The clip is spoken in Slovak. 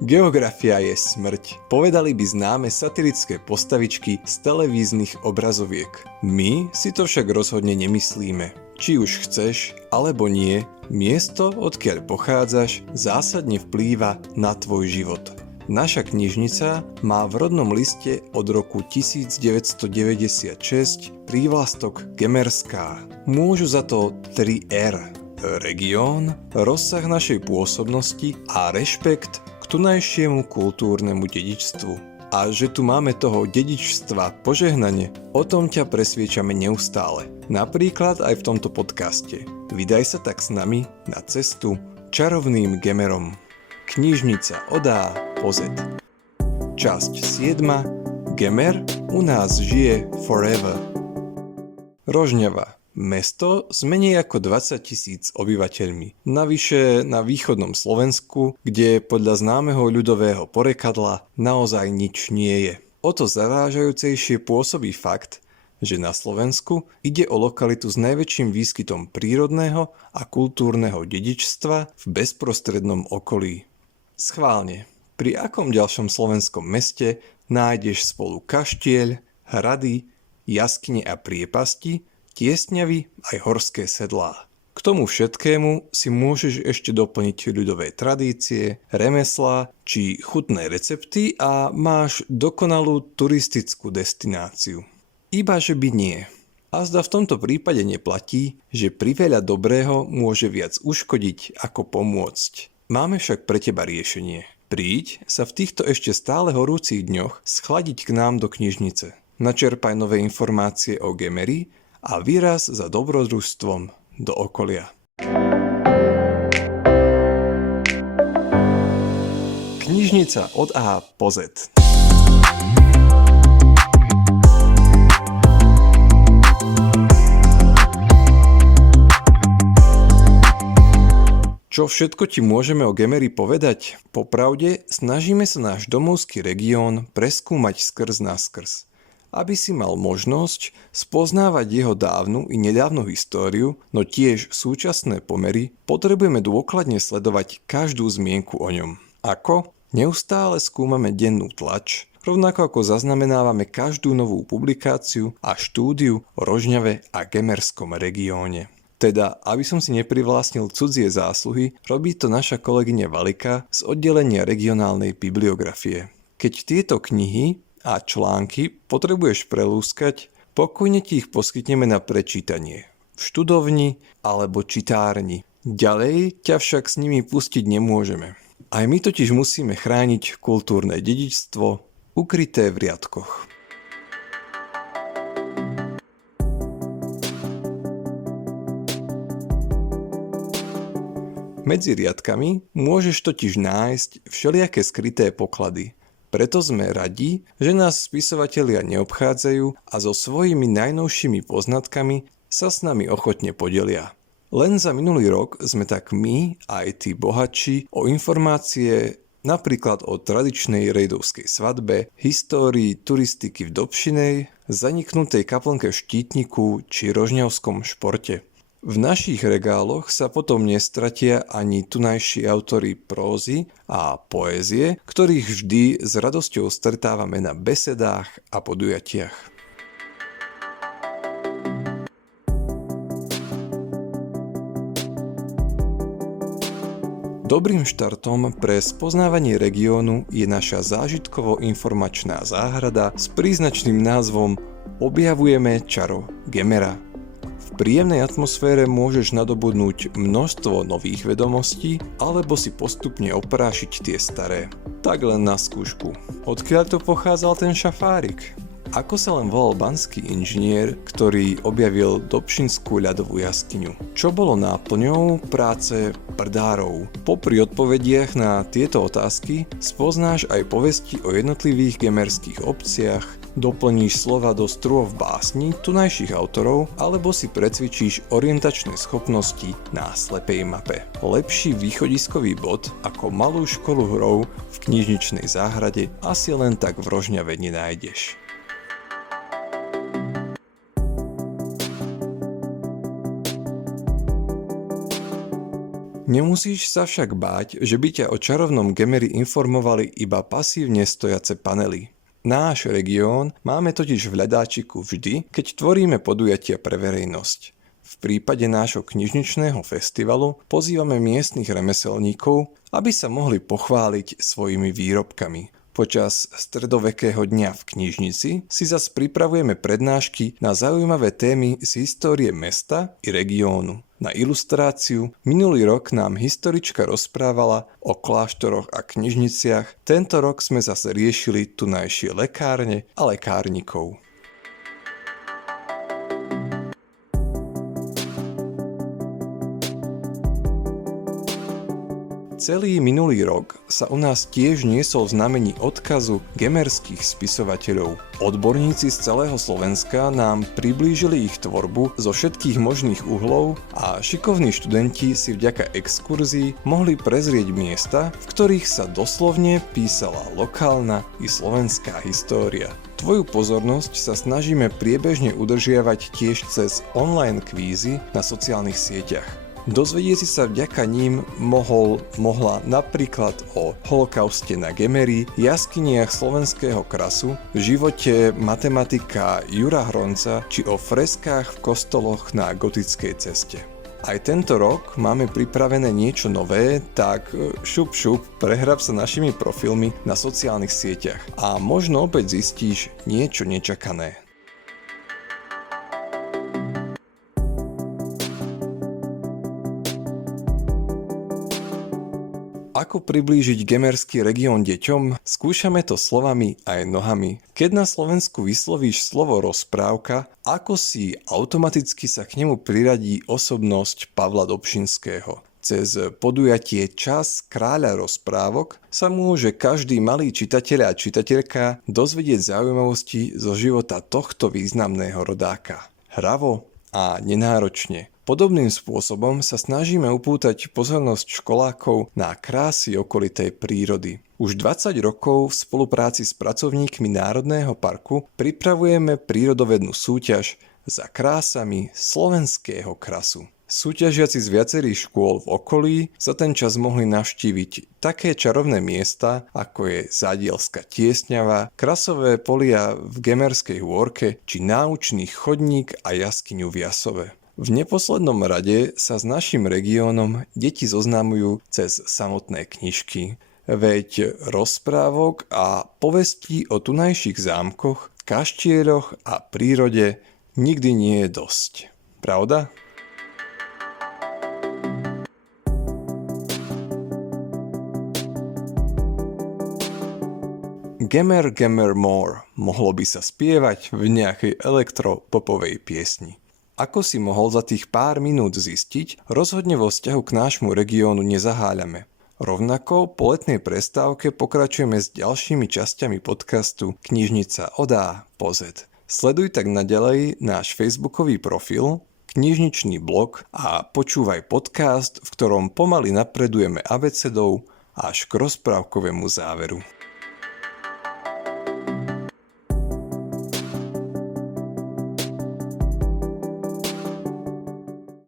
Geografia je smrť. Povedali by známe satirické postavičky z televíznych obrazoviek. My si to však rozhodne nemyslíme. Či už chceš, alebo nie, miesto, odkiaľ pochádzaš, zásadne vplýva na tvoj život. Naša knižnica má v rodnom liste od roku 1996 prívlastok Gemerská. Môžu za to 3 R. Región, rozsah našej pôsobnosti a rešpekt k tunajšiemu kultúrnemu dedičstvu. A že tu máme toho dedičstva požehnanie, o tom ťa presviečame neustále. Napríklad aj v tomto podcaste. Vydaj sa tak s nami na cestu čarovným Gemerom. Knižnica od A po Z. Časť 7. Gemer u nás žije forever. Rožňava. Mesto s menej ako 20 000 obyvateľmi. Navyše na východnom Slovensku, kde podľa známeho ľudového porekadla naozaj nič nie je. O to zarážajúcejšie pôsobí fakt, že na Slovensku ide o lokalitu s najväčším výskytom prírodného a kultúrneho dedičstva v bezprostrednom okolí. Schválne, pri akom ďalšom slovenskom meste nájdeš spolu kaštieľ, hrady, jaskyne a priepasti, tiesňavy aj horské sedlá. K tomu všetkému si môžeš ešte doplniť ľudové tradície, remeslá či chutné recepty a máš dokonalú turistickú destináciu. Ibaže by nie. A zda v tomto prípade neplatí, že priveľa dobrého môže viac uškodiť ako pomôcť. Máme však pre teba riešenie. Príď sa v týchto ešte stále horúcich dňoch schladiť k nám do knižnice. Načerpaj nové informácie o Gemeri a vyraz za dobrodružstvom do okolia. Knižnica od A po Z. Čo všetko ti môžeme o Gemeri povedať? Popravde, snažíme sa náš domovský región preskúmať skrz naskrz, aby si mal možnosť spoznávať jeho dávnu i nedávnu históriu, no tiež súčasné pomery, potrebujeme dôkladne sledovať každú zmienku o ňom. Ako? Neustále skúmame dennú tlač, rovnako ako zaznamenávame každú novú publikáciu a štúdiu o Rožňave a Gemerskom regióne. Teda, aby som si neprivlastnil cudzie zásluhy, robí to naša kolegyňa Valika z oddelenia regionálnej bibliografie. Keď tieto knihy a články potrebuješ prelúskať, pokojne ti ich poskytneme na prečítanie. V študovni alebo čitárni. Ďalej ťa však s nimi pustiť nemôžeme. Aj my totiž musíme chrániť kultúrne dedičstvo ukryté v riadkoch. Medzi riadkami môžeš totiž nájsť všelijaké skryté poklady. Preto sme radi, že nás spisovatelia neobchádzajú a so svojimi najnovšími poznatkami sa s nami ochotne podelia. Len za minulý rok sme tak my, aj tí bohatší, o informácie napríklad o tradičnej rejdovskej svadbe, histórii turistiky v Dobšinej, zaniknutej kaplnke v Štítniku či rožňavskom športe. V našich regáloch sa potom nestratia ani tunajší autori prózy a poézie, ktorých vždy s radosťou stretávame na besedách a podujatiach. Dobrým štartom pre spoznávanie regiónu je naša zážitkovo-informačná záhrada s príznačným názvom Objavujeme čaro Gemera. V príjemnej atmosfére môžeš nadobudnúť množstvo nových vedomostí alebo si postupne oprášiť tie staré. Tak len na skúšku. Odkiaľ to pochádzal ten šafárik? Ako sa len volal banský inžinier, ktorý objavil Dobšinskú ľadovú jaskyňu? Čo bolo náplňou práce prdárov? Popri odpovediach na tieto otázky spoznáš aj povesti o jednotlivých gemerských obciach, doplníš slova do strôv básní tunajších autorov alebo si precvičíš orientačné schopnosti na slepej mape. Lepší východiskový bod ako malú školu hrou v knižničnej záhrade asi len tak v Rožňave nenájdeš. Nemusíš sa však báť, že by ťa o čarovnom Gemeri informovali iba pasívne stojace panely. Náš región máme totiž v hľadáčiku vždy, keď tvoríme podujatia pre verejnosť. V prípade nášho knižničného festivalu pozývame miestnych remeselníkov, aby sa mohli pochváliť svojimi výrobkami. Počas stredovekého dňa v knižnici si zas pripravujeme prednášky na zaujímavé témy z histórie mesta i regiónu. Na ilustráciu minulý rok nám historička rozprávala o kláštoroch a knižniciach, tento rok sme zase riešili tunajšie lekárne a lekárnikov. Celý minulý rok sa u nás tiež niesol v znamení odkazu gemerských spisovateľov. Odborníci z celého Slovenska nám priblížili ich tvorbu zo všetkých možných uhlov a šikovní študenti si vďaka exkurzii mohli prezrieť miesta, v ktorých sa doslovne písala lokálna i slovenská história. Tvoju pozornosť sa snažíme priebežne udržiavať tiež cez online kvízy na sociálnych sieťach. Dozvedieť si sa vďaka ním mohla napríklad o holokauste na Gemeri, jaskyniach slovenského krasu, v živote matematika Jura Hronca či o freskách v kostoloch na gotickej ceste. Aj tento rok máme pripravené niečo nové, tak šup prehrab sa našimi profilmi na sociálnych sieťach a možno opäť zistíš niečo nečakané. Ako priblížiť gemerský región deťom? Skúšame to slovami aj nohami. Keď na Slovensku vyslovíš slovo rozprávka, ako si automaticky sa k nemu priradí osobnosť Pavla Dobšinského. Cez podujatie Čas kráľa rozprávok sa môže každý malý čitateľ a čitateľka dozvedieť zaujímavosti zo života tohto významného rodáka. Hravo a nenáročne. Podobným spôsobom sa snažíme upútať pozornosť školákov na krásy okolitej prírody. Už 20 rokov v spolupráci s pracovníkmi Národného parku pripravujeme prírodovednú súťaž za krásami slovenského krasu. Súťažiaci z viacerých škôl v okolí za ten čas mohli navštíviť také čarovné miesta, ako je Zádielská Tiesňava, krasové polia v Gemerskej hôrke či náučný chodník a jaskyňu v Jasove. V neposlednom rade sa s našim regiónom deti zoznamujú cez samotné knižky. Veď rozprávok a povestí o tunajších zámkoch, kaštieľoch a prírode nikdy nie je dosť. Pravda? Gemer, gemer more, mohlo by sa spievať v nejakej elektropopovej piesni. Ako si mohol za tých pár minút zistiť, rozhodne vo vzťahu k nášmu regiónu nezaháľame. Rovnako po letnej prestávke pokračujeme s ďalšími časťami podcastu Knižnica od A po Z. Sleduj tak naďalej náš facebookový profil, knižničný blog a počúvaj podcast, v ktorom pomaly napredujeme abecedou až k rozprávkovému záveru.